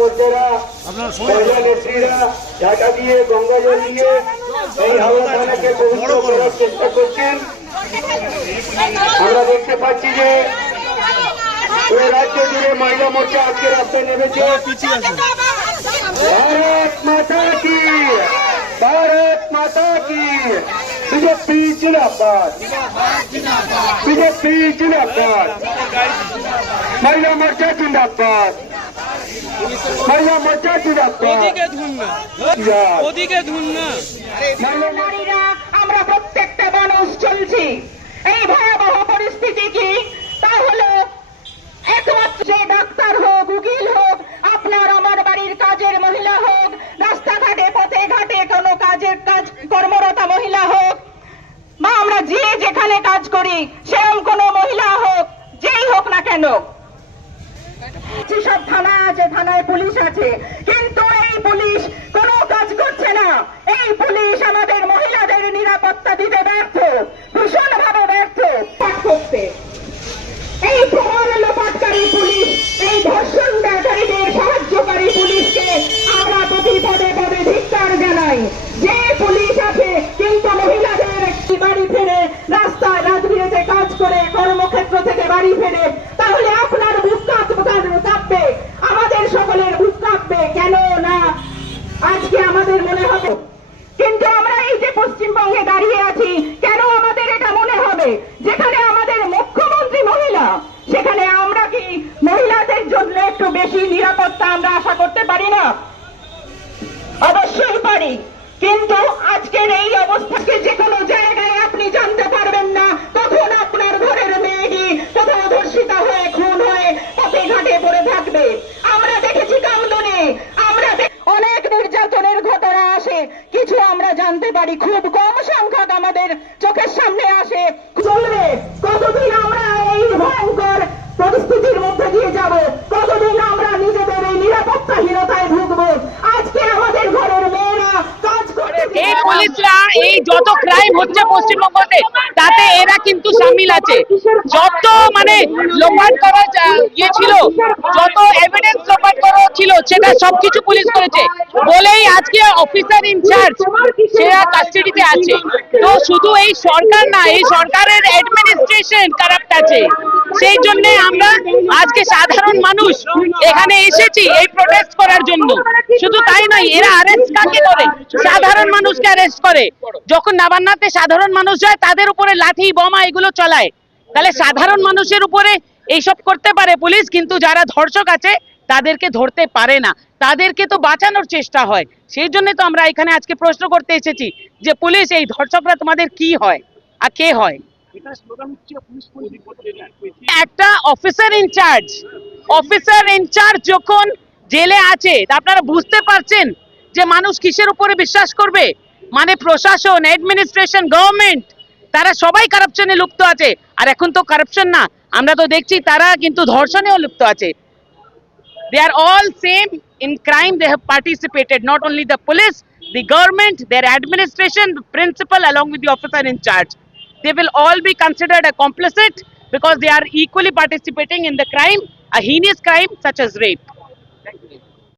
মোর্চারা মহিলা নেত্রীরা ঝাঁটা দিয়ে গঙ্গা জল দিয়ে এই হাওড়া থানাকে পবিত্র করার চেষ্টা করছেন। আমরা দেখতে পাচ্ছি যে পুরো রাজ্য জুড়ে মহিলা মোর্চা আজকে রাস্তায় নেমেছে। ভারত মাতা কি, ভারত মাতা কি, বিজেপি জিন্দাবাদ, বিজেপি জিন্দাবাদ, মহিলা মোর্চা জিন্দাবাদ, মহিলা মোর্চা জিন্দাবাদ। নারীরা আমরা প্রত্যেকটা মানুষ চলছি এই ভয়াবহ পরিস্থিতি কি, তা হলো একমাত্র যে ডাক্তার হোক, উকিল হোক, আপনার আমার বাড়ির কাজের মহিলা হোক, রাস্তাঘাটে পথে ঘাটে কোনো কাজ কর্মরতা মহিলা হোক, বা আমরা যে যেখানে কাজ করি সেরকম কোনো মহিলা হোক, যেই হোক না কেন, যেসব থানা আছে থানায় পুলিশ আছে, কিন্তু এই পুলিশ কোনো কাজ করছে না। এই পুলিশ আমাদের মহিলাদের নিরাপত্তা দিতে ব্যর্থ, ভীষণভাবে ব্যর্থ করতে। এই প্রমাণ লোপাটকারী পুলিশ, এই ধর্ষণকারীদের সাহায্যকারী পুলিশকে আমরা প্রতি পদে পদে ধিক্কার জানাই। যে পুলিশ আছে কিন্তু মহিলাদের বাড়ি ফেরে, রাস্তায় রাজবিরেতে কাজ করে, কর্মক্ষেত্র থেকে বাড়ি ফেরে, তাহলে আপনার বুক কাঁপবে, আমাদের সকলের বুক কাঁপবে। কেন না আজকে আমাদের মনে হবে, কিন্তু আমরা এই যে পশ্চিমবঙ্গে দাঁড়িয়ে আছি, কেন আমাদের এটা মনে হবে? যেখানে আমাদের মুখ্যমন্ত্রী মহিলা, সেখানে আমরা কি মহিলাদের জন্য একটু বেশি নিরাপত্তা আমরা আশা করতে পারি না? অবশ্যই পারি, কিন্তু আজকের এই অবস্থাকে যে কোনো জায়গায় আপনি জানতে পারবেন না কখন আপনার ঘরের মেয়েটি কোথাও ধর্ষিতা হয়ে খুন হয়ে পথে ঘাটে পড়ে থাকবে। আমরা দেখেছি কামদুনে, আমরা অনেক নির্যাতনের ঘটনা আসে, কিছু আমরা জানতে পারি, খুব কম সংখ্যক আমাদের চোখের সামনে আসে। চলবে কতদিন আমরা এই ভয়ঙ্কর পরিস্থিতির মধ্যে দিয়ে যাব? কতদিন আমরা নিজেদের এই নিরাপত্তাহীনতায় ভুগবো? আজকে আমাদের ঘরের মেয়েরা কাজ করে, এই পুলিশরা এই যত ক্রাইম হচ্ছে পশ্চিমবঙ্গতে তাতে এরা কিন্তু সামিল আছে। যত মানে লোপাট করা ইয়ে ছিল, যত এভিডেন্স লোপাট করা ছিল, সেটা সবকিছু পুলিশ করেছে বলেই আজকে অফিসার ইনচার্জ সেরা কাস্টাডিতে আছে। তো শুধু এই সরকার না, এই সরকারের অ্যাডমিনিস্ট্রেশন কারাপ্ট আছে। সেই জন্য আমরা আজকে সাধারণ মানুষ এখানে এসেছি এই প্রোটেস্ট করার জন্য। শুধু তাই নয়, এরা অ্যারেস্ট কাকে করে? সাধারণ মানুষকে অ্যারেস্ট করে। যখন নবান্নতে সাধারণ মানুষ যায় তাদের উপরে লাঠি বোমা এগুলো চলায়, তাহলে সাধারণ মানুষের উপরে এইসব করতে পারে পুলিশ, কিন্তু যারা ধর্ষক আছে তাদেরকে ধরতে পারে না, তাদেরকে তো বাঁচানোর চেষ্টা হয়। সেই জন্য তো আমরা এখানে আজকে প্রশ্ন করতে এসেছি যে পুলিশ, এই ধর্ষকরা তোমাদের কি হয় আর কে হয়? একটা অফিসার ইনচার্জ যখন জেলে আছে, আপনারা বুঝতে পারছেন যে মানুষ কিসের উপরে বিশ্বাস করবে? মানে প্রশাসন, অ্যাডমিনিস্ট্রেশন, গভর্নমেন্ট, তারা সবাই কারাপশনে লিপ্ত আছে। আর এখন তো কারাপশন না, আমরা তো দেখছি তারা কিন্তু ধর্ষণেও লিপ্ত আছে। They are all same in crime. They have participated, not only the police, the government, their administration, the principal along with the officer in charge. They will all be considered a complicit because they are equally participating in the crime, a heinous crime such as rape. Thank you.